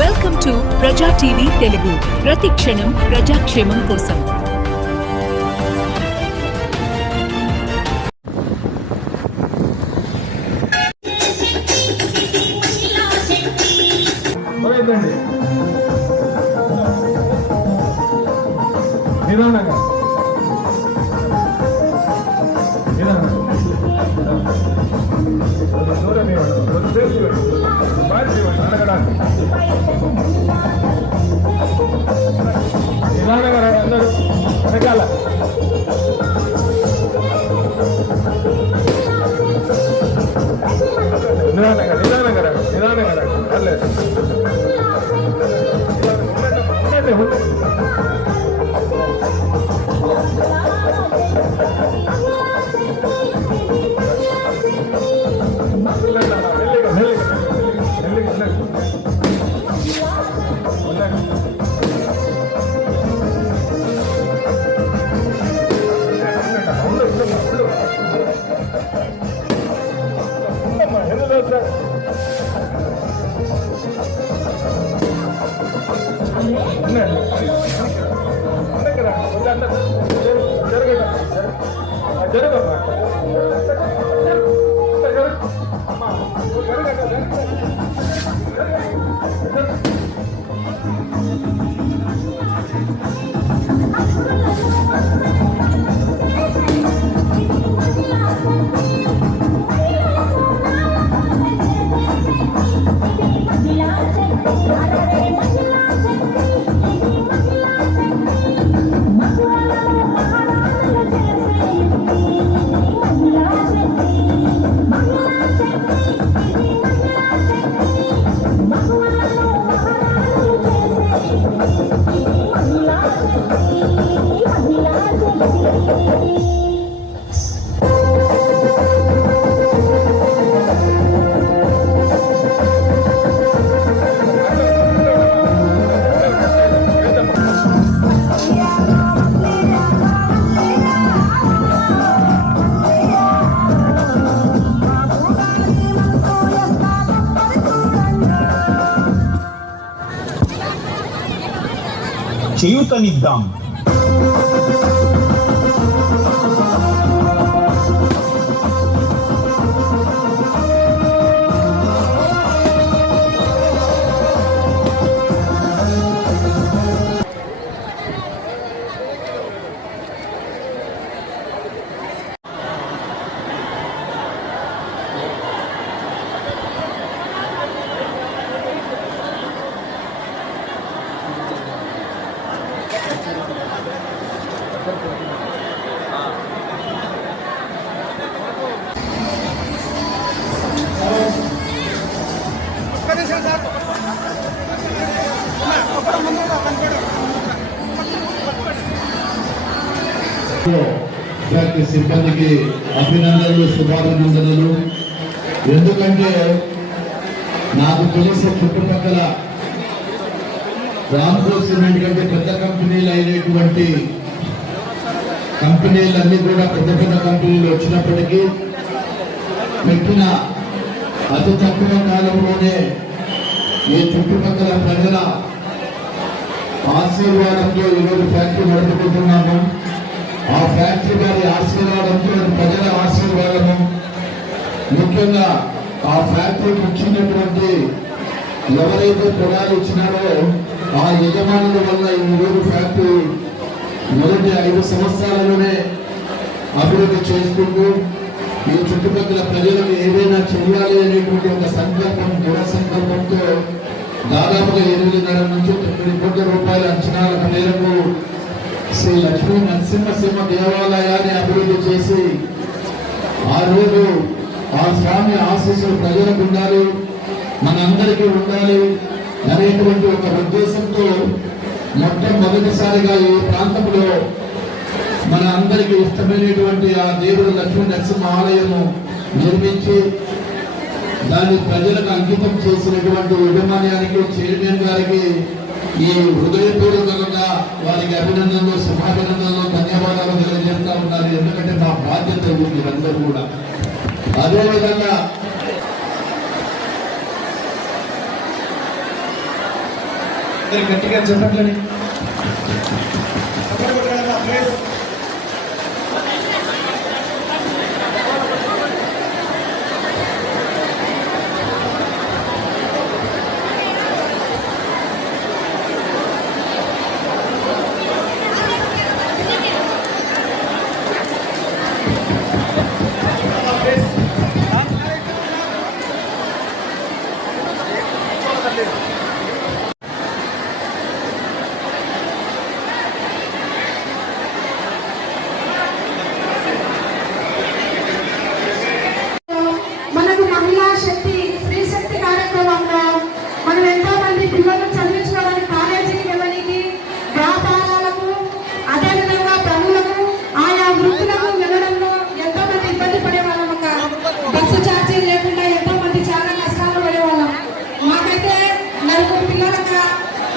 Welcome to ప్రజా TV Telugu. ప్రతి క్షణం ప్రజాక్షేమం కోసం. చేయూతనిద్దాం. సిబ్బందికి అభినందనలు, శుభాభినందనలు. ఎందుకంటే నాకు తెలిసే చుట్టుపక్కల రాంకో సిమెంట్ కంటే పెద్ద కంపెనీలు అయినటువంటి కంపెనీలన్నీ కూడా పెద్ద పెద్ద కంపెనీలు వచ్చినప్పటికీ పెట్టిన అతి తక్కువ కాలంలోనే ఈ చుట్టుపక్కల ప్రజల ఆశీర్వాదంతో ఈరోజు ఫ్యాక్టరీ నడుపుకుంటున్నాము. ఆ ఫ్యాక్టరీ గారి ఆశీర్వాదంతో, ప్రజల ఆశీర్వాదము, ముఖ్యంగా ఆ ఫ్యాక్టరీకి ఇచ్చినటువంటి ఎవరైతే పొలాలు ఇచ్చినారో ఆ యజమానుల వల్ల ఈరోజు ఫ్యాక్టరీ మొదటి 5 సంవత్సరాలలోనే అభివృద్ధి చేసుకుంటూ ఈ చుట్టుపక్కల ప్రజలకు ఏదైనా చేయాలి అనేటువంటి ఒక సంకల్పం, దృఢ సంకల్పంతో దాదాపుగా 8.5 నుంచి 9 కోట్ల రూపాయల అంచనాల మేరకు శ్రీ లక్ష్మీ నరసింహ దేవాలయాన్ని అభివృద్ధి చేసి ఆ రోజు ఆ స్వామి ఆశీస్సులు ప్రజలకు ఉండాలి, మనందరికీ ఉండాలి అనేటువంటి ఒక ఉద్దేశంతో మొట్టమొదటిసారిగా ఈ ప్రాంతంలో మన అందరికీ ఇష్టమైనటువంటి ఆ దేవుడు లక్ష్మీ నరసింహ ఆలయము నిర్మించి దాన్ని ప్రజలకు అంకితం చేసినటువంటి యజమాన్యానికి, చైర్మన్ గారికి ఈ హృదయపూర్వకంగా వారికి అభినందనలు, శుభాభినందనలు, ధన్యవాదాలు తెలియజేస్తా ఉన్నారు. ఎందుకంటే మా బాధ్యత ఇది మీరందరూ కూడా. అదేవిధంగా అందరు గట్టిగా చెప్పట్లని మనకు మహిళా శక్తి స్త్రీ శక్తి కార్యక్రమంలో మనం ఎంతో మంది పిల్లలను చదివించుకోవడానికి కాలేజీకి వెళ్ళడానికి వ్యాపారాలకు అదేవిధంగా పనులకు ఆయా వృత్తులకు వెళ్ళడంలో ఎంతో మంది ఇబ్బంది పడేవాళ్ళం. ఒక బస్సు ఛార్జీలు లేకుండా ఎంతో మంది చాలా కష్టాలు పడేవాళ్ళం. మాకైతే నలుగురు పిల్లలక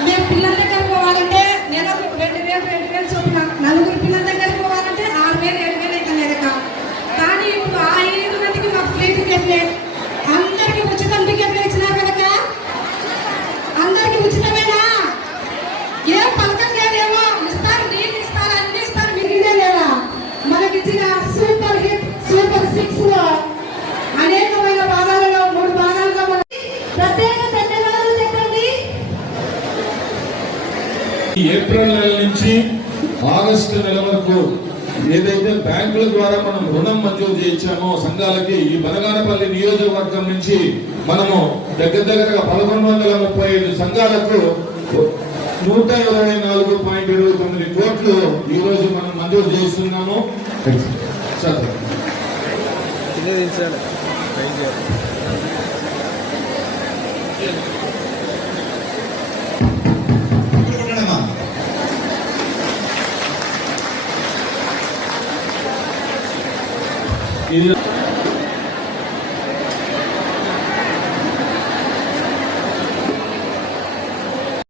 మేము పిల్లల దగ్గర పోవాలంటే నెలకు 2,000 చొప్పున, నలుగురు పిల్లల దగ్గర పోవాలంటే 6,000 7,000 ఇంకా నెలక. కానీ ఇప్పుడు ఆ 5 మందికి మాకు ఫ్రీ టికెట్లే, అందరికి ఉచితం టికెట్లు ఇచ్చినా కనుక అందరికి ఉచితమేనా? ఏం పథకం లేదేమో, ఇస్తారు, నీళ్ళు ఇస్తారు, అన్ని ఇస్తారు, మిగిలినే లేదా? మనకి ఇచ్చిన సూపర్ హిట్ సూపర్ 6 లో అనేకమైన భాగాలలో 3 భాగాలుగా మన ప్రత్యేక ధన్యవాదాలు చెప్పండి. ఏప్రిల్ నెల నుంచి ఆగస్టు నెల వరకు ఏదైతే బ్యాంకుల ద్వారా మనం రుణం మంజూరు చేయించామో సంఘాలకి, ఈ బనగానపల్లి నియోజకవర్గం నుంచి మనము దగ్గరగా 1135 సంఘాలకు 124.29 కోట్లు ఈ రోజు మనం మంజూరు చేస్తున్నాము. సార్ ఇది